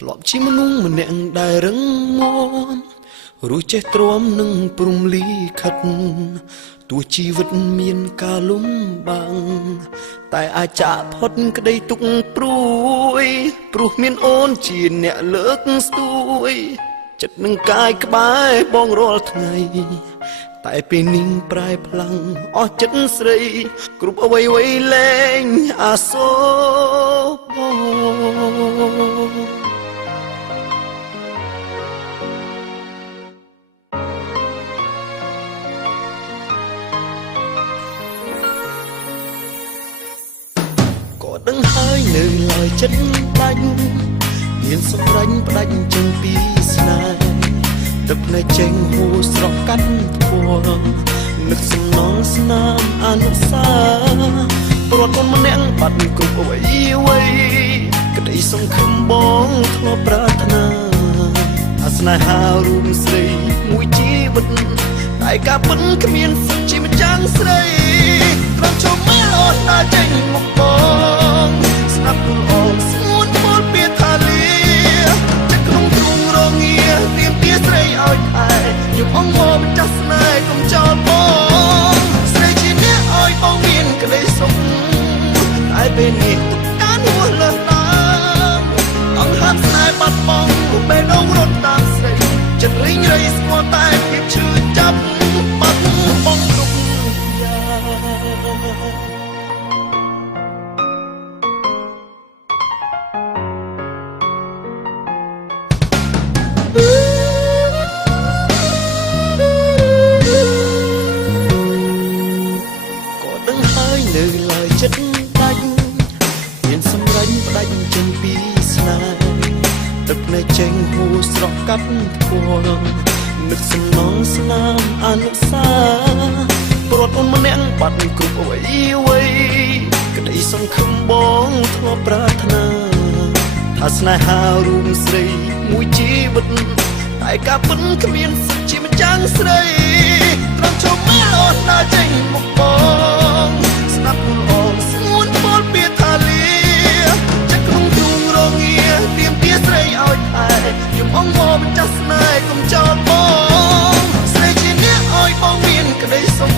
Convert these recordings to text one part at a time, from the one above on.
ធ្លាប់ជាមនុស្សម្នាក់ដែលរឹងមាំរួចចេះទ្រាំនឹងព្រំលីខិតទោះជីវិតមានការលំបាំងតែអាចចាក់ផុតក្តីទុក្ខព្រួយព្រោះមានអូនជាអ្នកលើកស្ទួយចិត្តនឹងកាយក្បែរបងរាល់ថ្ងៃតែពេលនាងប្រែផ្លាំងអស់ចិត្តស្រីគ្រប់អ្វីៗលែងអាសូរបងក៏ដឹងហើយនៅឡើយចិត្តដាច់មានសម្រេចផ្ដាច់ចេញពីស្នេហ៍ទឹកភ្នែកចេញហួរស្រក់កាត់ធួនឹកសំណងស្នាមអនុសាព្រោះអូនម្នាក់បាត់គ្រប់អ្វីក្តីសង្ឃឹមបងធ្លាប់ប្រាថ្នាអាស្នេហារួមស្រីមួយជីវិតតែការពិតគ្មានសិទ្ធិជាម្ចាស់ស្រីត្រង់ចូលមើលអូនដើរចេញមកបងស្ដាប់ខ្លួនអូនស្ងួនពោលពីថាលាចិត្តក្នុងទ្រូងរងាទៀមទាស្រីឲ្យថែយកអង្គមកម្ចាស់ស្នេហ៍កុំចោលបងស្រីជាអ្នកឲ្យបងមានក្តីសុខតែពេលនេះទុកការនោះលើសឡើងអង្គហាមស្នេហ៍បាត់បង់បេះដូងរត់តាមស្រីចិត្តរីងរៃស្គាល់តែភាពឈឺចាប់បាត់បង់គ្រប់នៅឡើយចិត្តដាច់មានសម្រេចផ្ដាច់ចេញពីស្នេហ៍ទឹកភ្នែកចេញហួរស្រក់កាត់ធួនឹកសំណងស្នាមអនុសាព្រោះអូនម្នាក់បាត់គ្រប់អ្វីក្តីសង្ឃឹមបងធ្លាប់ប្រាថ្នាថាស្នេហារួមស្រីមួយជីវិតតែការពិតគ្មានសិទ្ធិជាម្ចាស់ស្រីត្រង់ចូលមើលអូនដើរចេញមកបងស្ដាប់ខ្លួនអូនស្ងួនពោលពីថាលាចិត្តក្នុងទ្រូងរងាទៀមទាស្រីឲ្យថែយកអង្គមកម្ចាស់ស្នេហ៍កុំចោលបងស្រីជាអ្នកឲ្យបងមានក្តីសុខ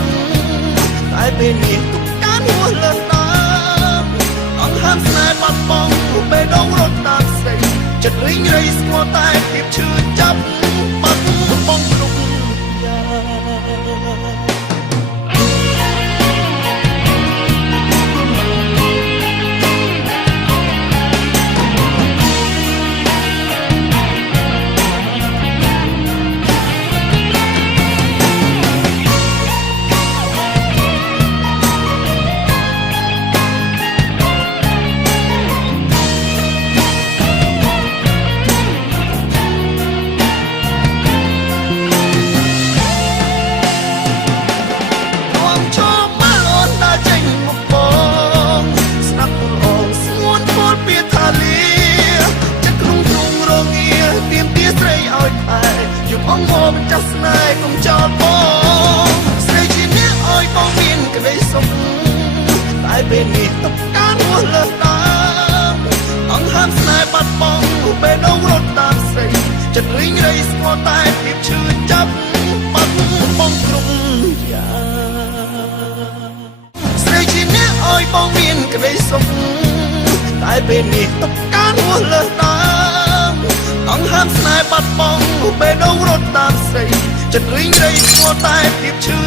តែពេលនេះទុកការនោះលើសឡើងអង្គហាមស្នេហ៍បាត់បង់បេះដូងរត់តាមស្រីចិត្តរីងរៃស្គាល់តែភាពឈឺចាប់បាត់បង់គ្រប់យ៉ាងអង្គមម្ចាស់ស្នេហ៍កុំចោលបងស្រីជាអ្នកឲ្យបងមានក្តីសុខតែពេលនេះទុកការនោះលើសឡើងអង្គហាមស្នេហ៍បាត់បង់បេះដូងរត់តាមស្រីចិត្តរីងរៃស្គាល់តែភាពឈឺចាប់បាត់បង់គ្រប់យ៉ាងស្រីជាអ្នកឲ្យបងមានក្តីសុខតែពេលនេះទុកការនោះលើសឡើងអង្គហាមស្នេហ៍បាត់បង់បេះដូងរត់តាមស្រីចិត្តរីងរៃស្គាល់តែភាពឈឺ